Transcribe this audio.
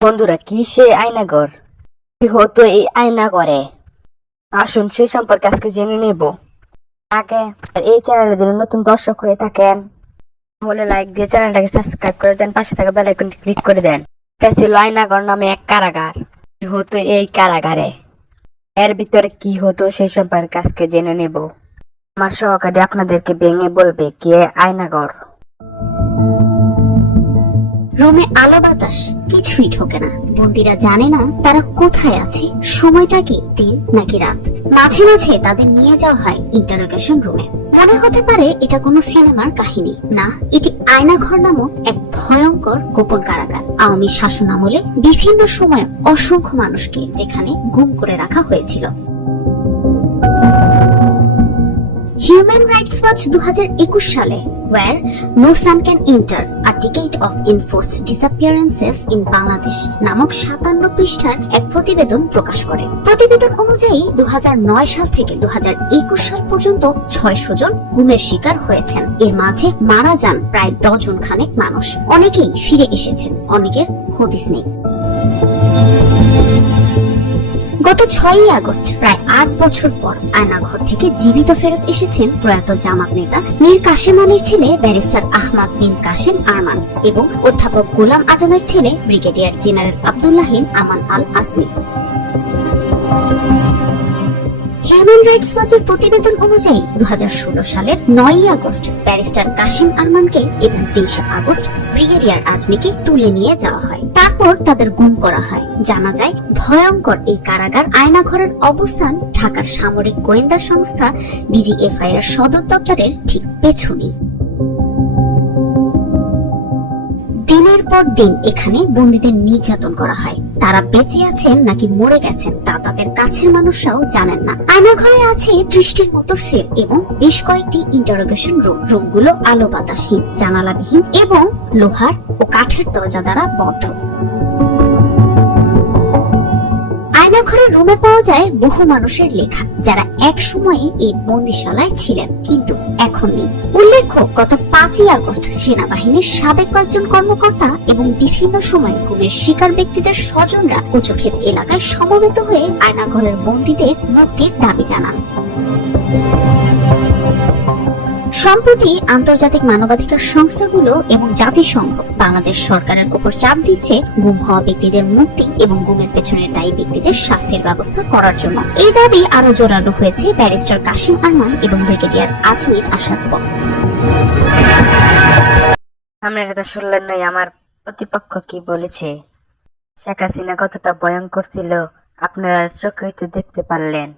বন্ধুরা, কি সে আয়নাঘর কি হতো এই আয়না করে আসুন, সে সম্পর্কে আজকে জেনে নেব। আগে এই চ্যানেলে যদি নতুন দর্শক হয়ে থাকেন, তাহলে লাইক দিয়ে চ্যানেলটাকে সাবস্ক্রাইব করে দেন, পাশে থাকা বেল আইকনটি ক্লিক করে দেন। এটা ছিল আয়নাঘর নামে এক কারাগার। কি হতো এই কারাগারে? এর ভিতরে কি হতো সেই সম্পর্কে আজকে জেনে নেব। আমার সহকারী আপনাদেরকে ভেঙে বলবে, কি এই আয়নাঘর রুমে আলো বাতাস কিছুই ঢোকে না। বন্দিরা জানে না তারা কোথায় আছে। সময়টা কি, দিন নাকি রাত? মাঝে মাঝে তাদের নিয়ে যাওয়া হয় ইন্টারোগেশন রুমে মনে হতে পারে এটা কোনো সিনেমার কাহিনী। না, এটি আয়নাঘর নামক এক ভয়ঙ্কর গোপন কারাগার। আওয়ামী শাসন আমলে বিভিন্ন সময়ে অসংখ্য মানুষকে যেখানে গুম করে রাখা হয়েছিল। হিউম্যান রাইটস ওয়াচ দু হাজার একুশ সালে where no sun can enter a decade of enforced disappearances in Bangladesh নামক সাতান্ন পৃষ্ঠার এক প্রতিবেদন প্রকাশ করে। প্রতিবেদন অনুযায়ী দু হাজার নয় সাল থেকে দু হাজার একুশ সাল পর্যন্ত ছয়শো জন গুমের শিকার হয়েছেন। এর মাঝে মারা যান প্রায় ডজন খানেক মানুষ। অনেকেই ফিরে এসেছেন, অনেকের হদিস নেই। গত ছয়ই আগস্ট, প্রায় আট বছর পর আয়নাঘর থেকে জীবিত ফেরত এসেছেন প্রয়াত জামাত নেতা মীর কাশেম আলীর ছেলে ব্যারিস্টার আহমাদ বিন কাশেম আরমান এবং অধ্যাপক গোলাম আজমের ছেলে brigadier general Abdullahil Aman Al Azmi human rights ওয়াচের প্রতিবেদন অনুযায়ী দু হাজার ষোলো সালের নয়ই আগস্ট ব্যারিস্টার কাশিম আরমানকে এবং তেইশে আগস্ট ব্রিগেডিয়ার আজমিকে তুলে নিয়ে যাওয়া হয়। তারপর তাদের গুম করা হয়। জানা যায়, ভয়ঙ্কর এই কারাগার আয়নাঘরের অবস্থান ঢাকার সামরিক গোয়েন্দা সংস্থা ডিজিএফআই এর সদর দপ্তরের ঠিক পেছনেই। দিনের পর দিন এখানে বন্দীদের নির্যাতন করা হয়। তারা বেঁচে আছেন নাকি মরে গেছেন তা তাদের কাছের মানুষরাও জানেন না। আয়নাঘরে আছে দৃষ্টির মতো সেল এবং বেশ কয়েকটি ইন্টারোগেশন রুম রুমগুলো আলো বাতাসহীন, জানালাবিহীন এবং লোহার ও কাঠের দরজা দ্বারা বদ্ধ। আয়নাঘরের রুমে পাওয়া যায় বহু মানুষের লেখা, যারা এক সময়ে এই বন্দিশালায় ছিলেন, কিন্তু এখন নেই। উল্লেখ্য, গত পাঁচই আগস্ট সেনাবাহিনীর সাবেক কয়েকজন কর্মকর্তা এবং বিভিন্ন সময় গুমের শিকার ব্যক্তিদের স্বজনরা উঁচুক্ষেত এলাকায় সমবেত হয়ে আয়নাঘরের বন্দীদের মুক্তির দাবি জানান। সম্প্রতি আন্তর্জাতিক মানবাধিকার সংস্থাগুলো এবং জাতিসংঘ বাংলাদেশ সরকারের উপর চাপ দিচ্ছে গুম হওয়া ব্যক্তিদের মুক্তি এবং গুমের পেছনে দায়ী ব্যক্তিদের শাস্তির ব্যবস্থা করার জন্য। এই দাবি আরও জোরালো হয়েছে ব্যারিস্টার কাশিম আরমান এবং ব্রিগেডিয়ার আজমির আসার পর। আপনারা শুনলেন নয় আমার প্রতিপক্ষ কি বলেছে? শেখ হাসিনা কতটা ভয়ঙ্কর ছিল, আপনারা চোখে দেখতে পারলেন।